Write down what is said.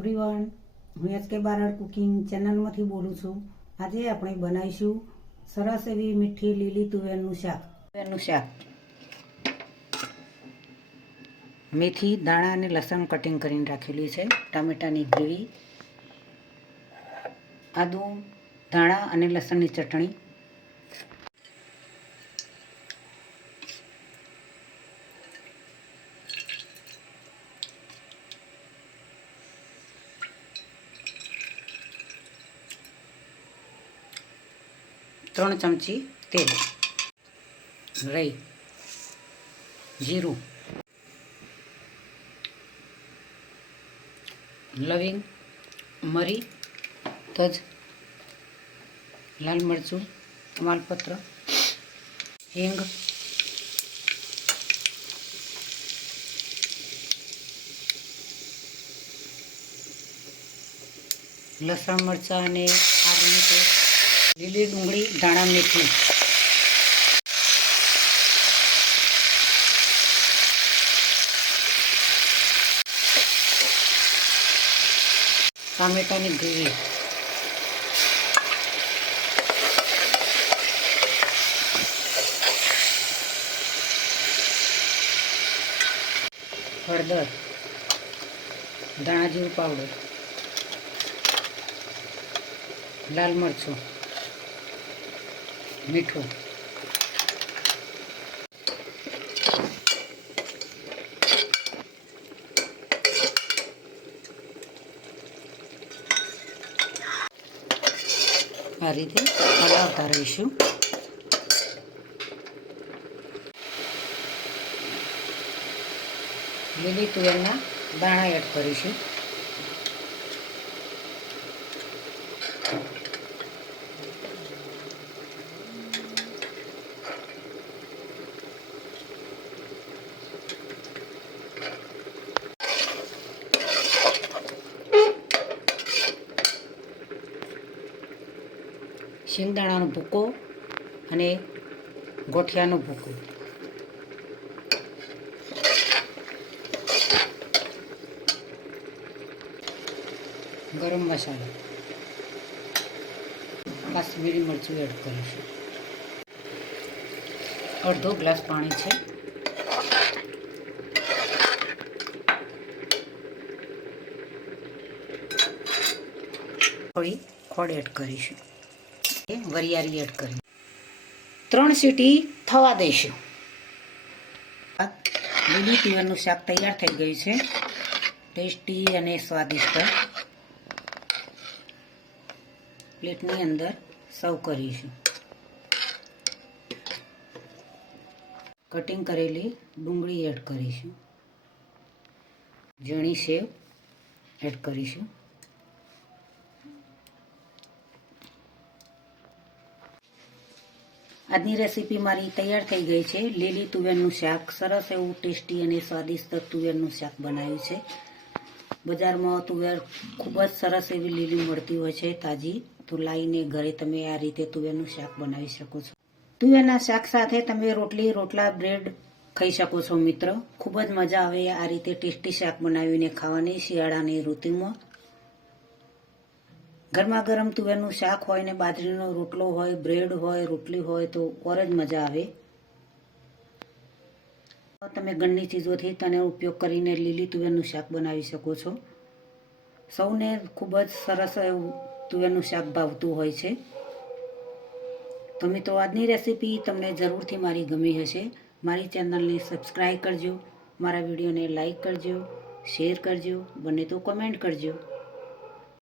Everyone, હું H K Barad cooking ચેનલમાંથી બોલું છું। આજે આપણે બનાવીશું સરસ એવી મીઠી લીલી તુવેરનું શાક। મેથી, દાણા અને લસણ કટિંગ કરીને રાખેલી છે। ટામેટાની ગ્રેવી, આદુ, ધાણા અને લસણની ચટણી, ત્રણ ચમચી તેલ, રાઈ, જીરું, લવિંગ, મરી, તજ, લાલ મરચું, તમાલપત્ર, હિંગ, લસણ મરચાં અને આદુની પેસ્ટ, લીલી ડુંગળી, ધાણા, મેથી, ટામેટાની ગ્રેવી, હળદર, ધાણા જીરું પાવડર, લાલ મરચું, મીઠું, આ રીતે હલાવતા રહીશું। લીલી તુવેરના દાણા એડ કરીશું। શિંગદાણાનો ભૂકો અને ગોઠિયાનો ભૂકો, ગરમ મસાલો, કાશ્મીરી મરચું એડ કરીશું। અડધો ગ્લાસ પાણી છે। થોડી ખોળ એડ કરીશું, વરિયાળી એડ કરી 3 સીટી થવા દઈશું। લીલી તુવેરનું શાક તૈયાર થઈ ગયું છે। ટેસ્ટી અને સ્વાદિષ્ટ પ્લેટની અંદર સર્વ કરીશું। કટિંગ કરેલી ડુંગળી એડ કરીશું, ઝીણી સેવ એડ કરીશું, આજની રેસીપી મારી તૈયાર થઈ ગઈ છે। લીલી તુવેરનું શાક, સરસ એવું ટેસ્ટી અને સ્વાદિષ્ટ તુવેરનું શાક બનાવ્યું છે। બજારમાં તુવેર ખૂબ જ સરસ એવી લીલી મળતી હોય છે, તાજી। તો લાવીને ઘરે તમે આ રીતે તુવેરનું શાક બનાવી શકો છો। તુવેરના શાક સાથે તમે રોટલી, રોટલા, બ્રેડ ખાઈ શકો છો મિત્રો। ખૂબ જ મજા આવે આ રીતે ટેસ્ટી શાક બનાવીને ખાવાની શિયાળાની ઋતુમાં। ગરમા ગરમ તુવેરનું શાક હોય ને બાજરીનો રોટલો હોય, બ્રેડ હોય, રોટલી હોય તો ઓર જ મજા આવે। તમે ઘરની ચીજોથી તેનો ઉપયોગ કરીને લીલી તુવેરનું શાક બનાવી શકો છો। સૌને ખૂબ જ સરસ એવું તુવેરનું શાક ભાવતું હોય છે। તો મિત્રો, આજની રેસીપી તમને જરૂરથી મારી ગમી હશે। મારી ચેનલને સબસ્ક્રાઈબ કરજો, મારા વિડીયોને લાઈક કરજો, શેર કરજો, બને તો કમેન્ટ કરજો।